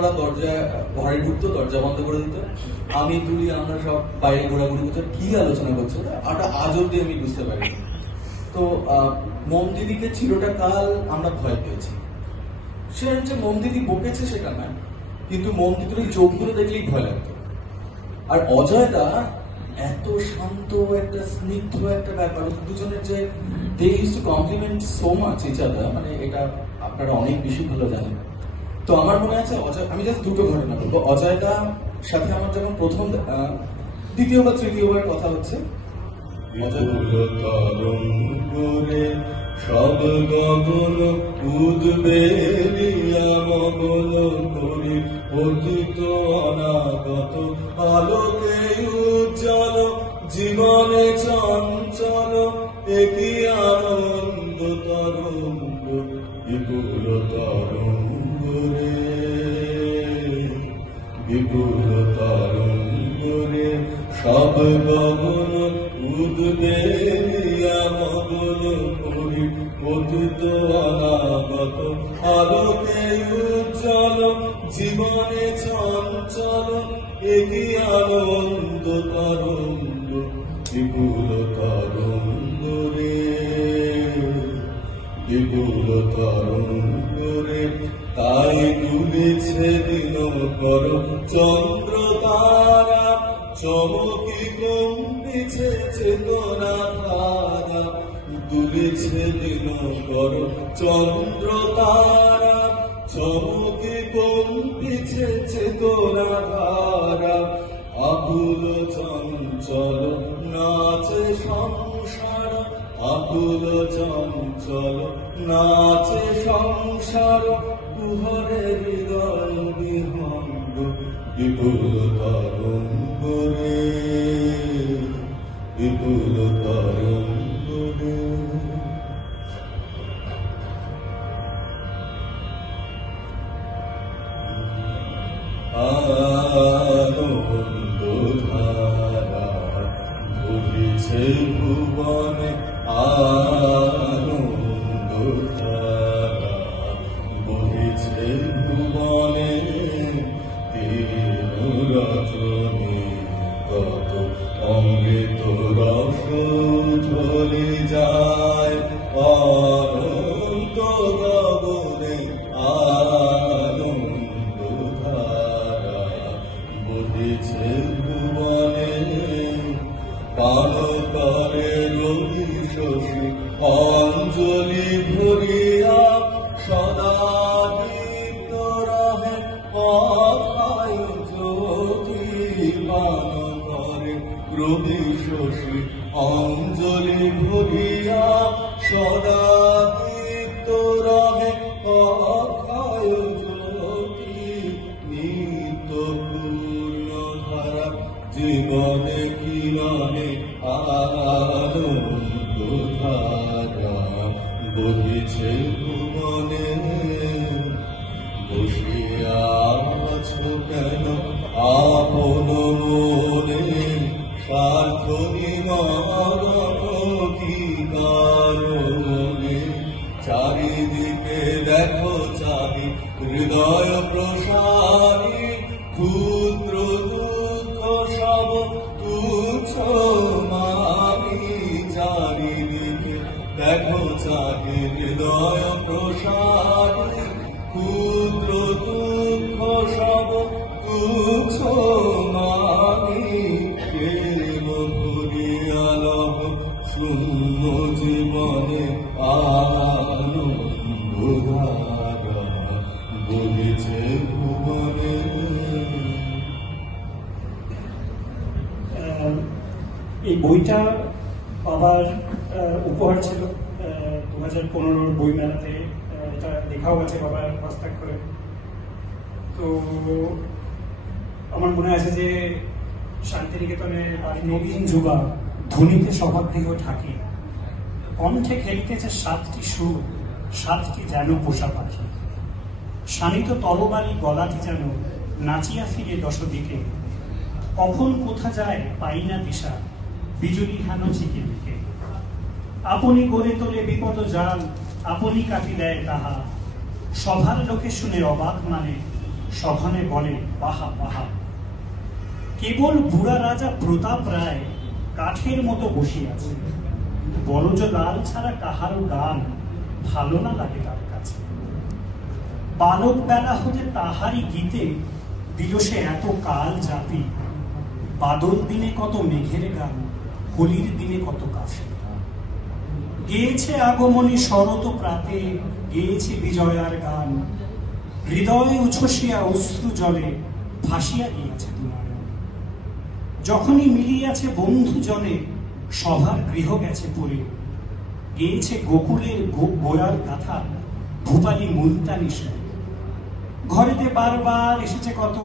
ওরা দরজায় ঘরে ঢুকতো, দরজা বন্ধ করে দিত, আমি তুলি আমরা সব বাইরে ঘোরাঘুরি করছি, কি আলোচনা করছে ওটা আজ অব্দি আমি বুঝতে পারি। তো মম দিদিকে চিরটা কাল আমরা ভয় পেয়েছি। সে হচ্ছে মম দিদি বকেছে সেটা নয়, কিন্তু মম দিদির ওই চোখগুলো দেখলেই ভয় লাগতো। আর অজয়দা এত শান্ত একটা স্নিগ্ধ একটা ব্যাপার, দুজনের যে they use to compliment so much each other, মানে এটা আপনারা অনেক বেশি ভালো জানেন। তো আমার মনে আছে অজয়, আমি জাস্ট দুটো ঘটনা বলবো। অজয়দা সাথে আমার যখন প্রথম দ্বিতীয় বা তৃতীয়বার কথা হচ্ছে, সব গগন উদ্বেলিয়া মগন করি অতীত অনাগত আলোকে উজ্জ্বল জীবনে চঞ্চল একই আনন্দ তরঙ্গ বিপুল তরঙ্গ রে, বিপুল তরঙ্গ রে, সব গগন উদ্বেলিয়া মগন করি অতীত অনাগত আলোকে উজ্জ্বল জীবনে চঞ্চল একই আনন্দ তরঙ্গ বিপুল তরঙ্গ রে, বিপুল তরঙ্গ রে। তাই তুলেছে দিনকর চন্দ্র তারা চমকি কম্পিছে চেতনা ধারা, তুলেছে দিনকর চন্দ্র তারা চমকি কম্পিছে চেতনা ধারা, আকুল চঞ্চল নাচে সংসার, আকুল চঞ্চল নাচে সংসার, কুহরে হৃদয় বিহঙ্গ বিপুল তরঙ্গ রে, বিপুল তরঙ্গ রে। আনন্দ ধারা বহিছে ভুবনে, আনন্দ ধারা বহিছে ভুবনে, তিন রজনী কত অমৃত রস ঝরে যায় অনন্ত গগনে, আনন্দ ধারা বহিছে ভুবনে, পান করে রবি শশী অঞ্জলি ভরিয়া সদা দীপ্ত রহে অক্ষয় জ্যোতি, পান করে রবি শশী অঞ্জলি ভরিয়া সদা দীপ্ত রহে অক্ষয় জ্যোতি, নিত্য পূর্ণ ধারা জীবনে কিরণে আনন্দ ধারা বহিছে ভুবনে। বসিয়া আছো কেন আপন মনে, স্বার্থহীনর কি কারণে, চারিদিকে দেখো চারি হৃদয় প্রসারী, ক্ষুদ্র দুঃখ সব তুচ্ছ মানি, চারিদিকে দেখো চারি হৃদয় প্রসারী, ক্ষুদ্র দুঃখ সব তুচ্ছ মানি, প্রেম ভরিয়া লহ শূন্য জীবনে আনন্দ ধারা বহিছে ভুবনে। এই বইটা বাবার উপহার ছিল 2015 বইমেলাতে, এটা লেখাও আছে বাবার হস্তাক্ষরে। তো আমার মনে আছে যে শান্তিনিকেতনে আর নবীন যুবা ধ্বনিতে সভাগৃহ ঢাকি, কণ্ঠে খেলিতেছে 7টি সুর, 7টি যেন পোষা পাখি, শানিত তরবারি গলাটি যেন নাচিয়া ফিরে 10 দিকে, কখন কোথা যায় পাই না দিশা, বিজুলি হানো ঝিকে দিকে, আপনি গড়ে তোলে বিপদ জাল, আপনি কাটি দেয় তাহা, সভার লোকে শুনে অবাক মানে, সভানে বলে বাহা বাহা। কেবল বুড়া রাজা প্রতাপ রায় কাঠের মতো বসে আছে, বলজ লাল ছাড়া কাহারও গান ভালো না লাগে তার কাছে। বালক বেলা হতে তাহারই গীতে দিল সে এত কাল জাপি, বাদল দিনে কত মেঘের গান, হোলির দিনে কত কাফি। গেয়েছে আগমনী শরৎ প্রাতে, গেয়েছে বিজয়ার গান, হৃদয় উচ্ছ্বসিয়া অশ্রু জলে ভাসিয়া গিয়েছে তোমার। যখনই মিলিয়াছে বন্ধু জনে, সভার গৃহ গেছে পড়ে, গেয়েছে গোকুলের গোয়ার গাথা, ভূপালী মুলতানি সুরে। ঘরেতে বারবার এসেছে কত